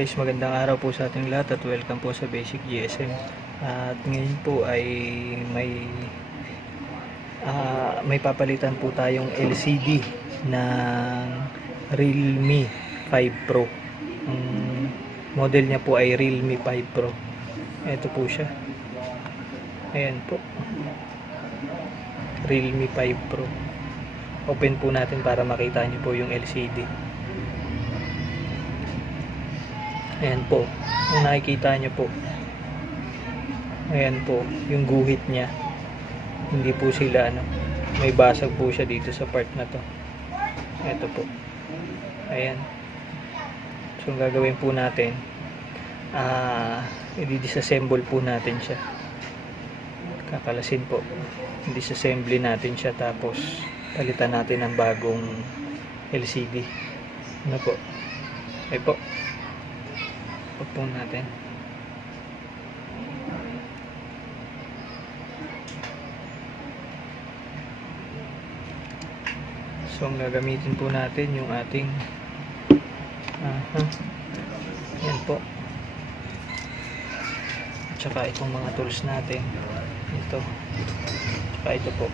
guys, magandang araw po sa ating lahat at welcome po sa Basic GSM. At ngayon po ay may papalitan po tayong LCD ng Realme 5 Pro. Ang model niya po ay Realme 5 Pro. Ito po siya. Ayan po. Realme 5 Pro. Open po natin para makita niyo po yung LCD. Ayan po, kung nakikita nyo po, ayan po, yung guhit niya, hindi po sila, may basag po siya dito sa part na to. Ito po, ayan. So, ang gagawin po natin, i-disassemble po natin siya. Kakalasin po, disassemble natin siya, tapos palitan natin ng bagong LCD. Ano po, ay po. Pagpong natin. So, ang gagamitin po natin yung ating yan po. At saka itong mga tools natin. Ito. At ito po.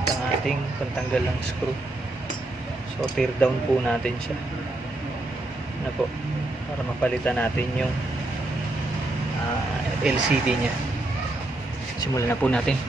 At ang ating pantanggal ng screw. So, tear down po natin siya. Ano po, para mapalitan natin yung LCD nya. Simulan na po natin.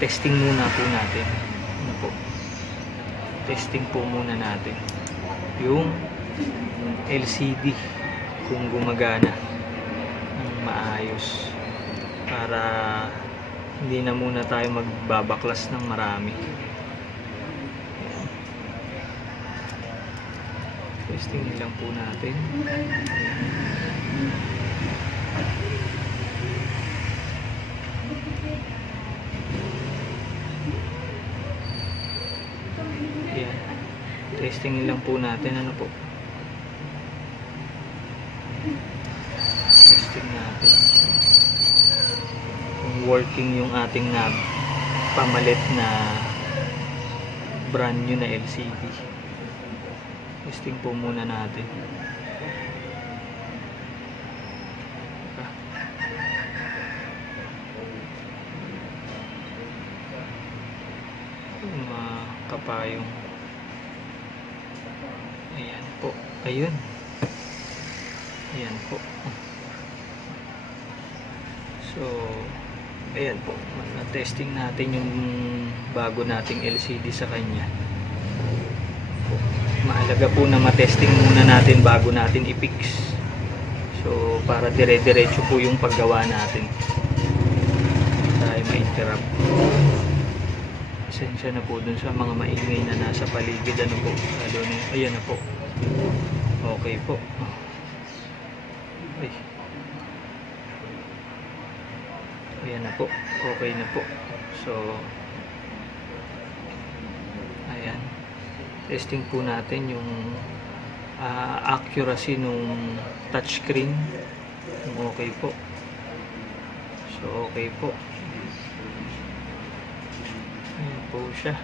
Testing muna po natin. Ano po? Testing po muna natin yung LCD kung gumagana ng maayos, para hindi na muna tayo magbabaklas ng marami. Ayan. Testing lang po natin. Ayan. Testing lang po natin. Ano po? Testing natin kung working yung ating pamalit na brand new na LCD. Testing po muna natin. Makapayong. Ayan po. Ayun. Ayan po. So, ayan po. Na-testing natin yung bago nating LCD sa kanya. Mahalaga po na matesting muna natin bago natin i-fix. So, para dire-diretso po yung paggawa natin. Tayo ma-interrupt. Pasensya na po dun sa mga maingay na nasa paligid. Ano po? Ayan na po. Okay po. Ay. Ayan na po. Okay na po. So, ayan. Testing po natin yung accuracy nung touchscreen. Okay po. So, okay po. Ayan po siya.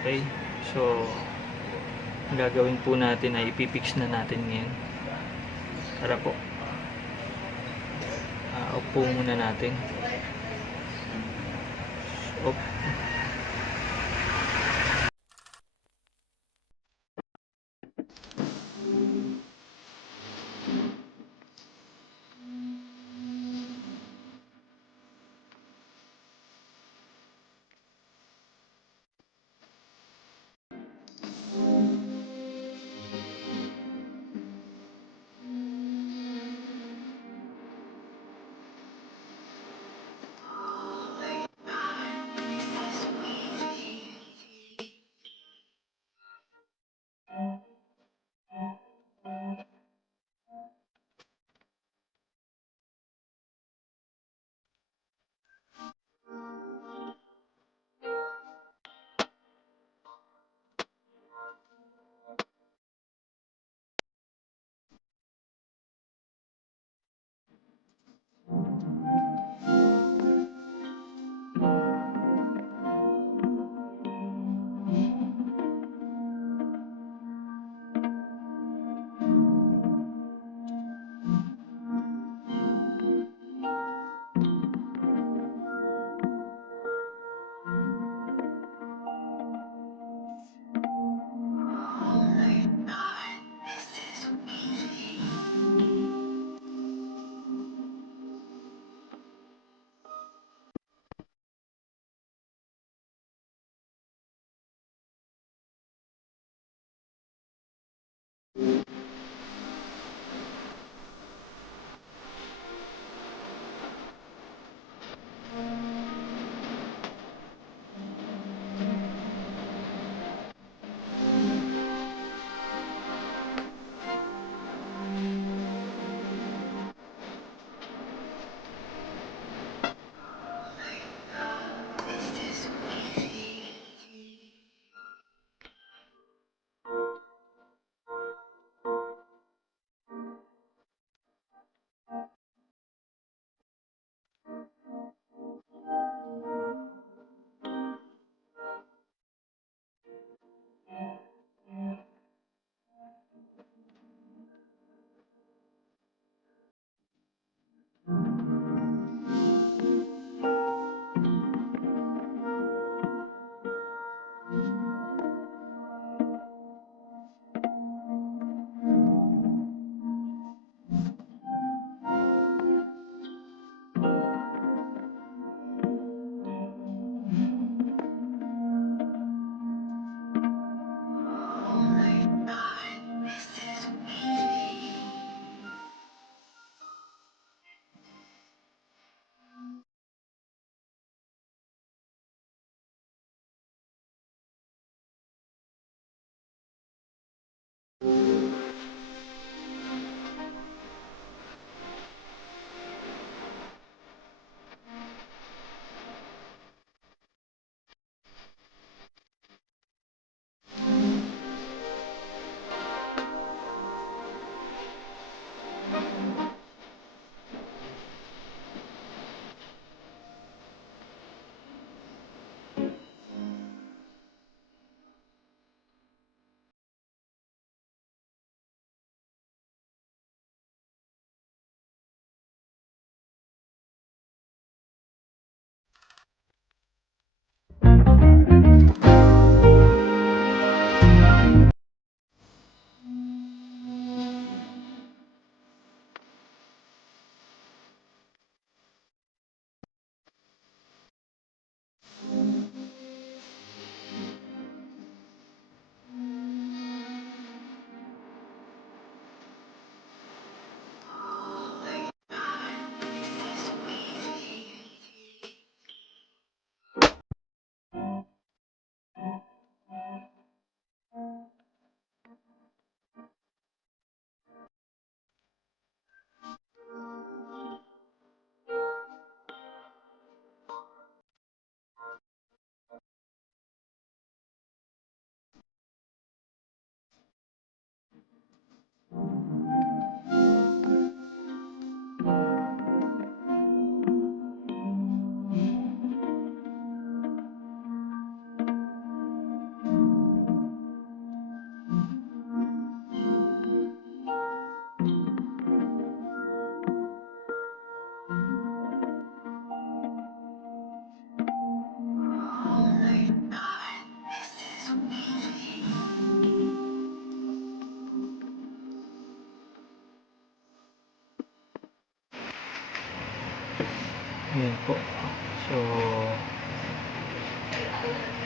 Okay. So, ang gagawin po natin ay ipipix na natin ngayon. Tara po. Off po muna natin. Off.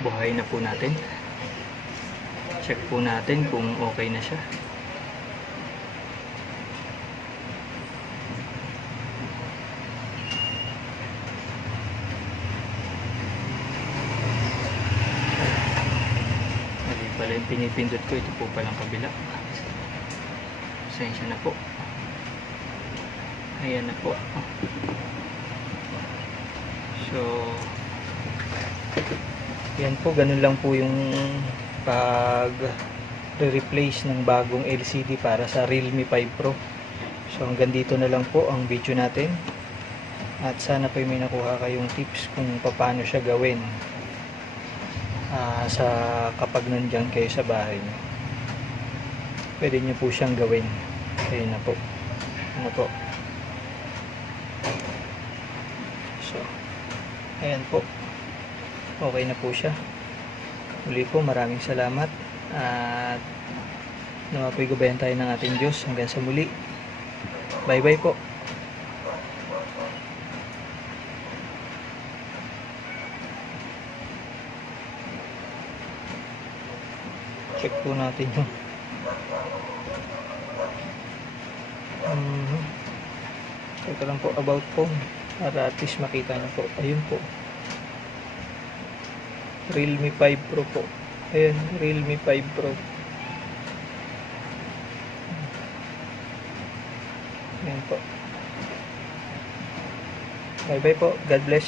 buhay na po natin. Check po natin kung okay na siya. Mali pala yung pinipindot ko. Ito po palang kabila. Pasensya na po. Ayan na po. So, yan po, ganun lang po yung pag re-replace ng bagong LCD para sa Realme 5 Pro. So hanggang dito na lang po ang video natin, at sana po may nakuha kayong tips kung paano siya gawin sa kapag nandiyan kayo sa bahay nyo. Pwede nyo po siyang gawin. Ayun na po. Ano po. So ayan po, okay na po siya. Muli po, maraming salamat at nawapoy gabayan tayo ng ating Diyos. Hanggang sa muli, bye bye po. Check po natin yung ito lang po, about phone, para at least makita nyo po. Ayun po, Realme 5 Pro po. Ayan, Realme 5 Pro. Ayan po. Bye bye po. God bless.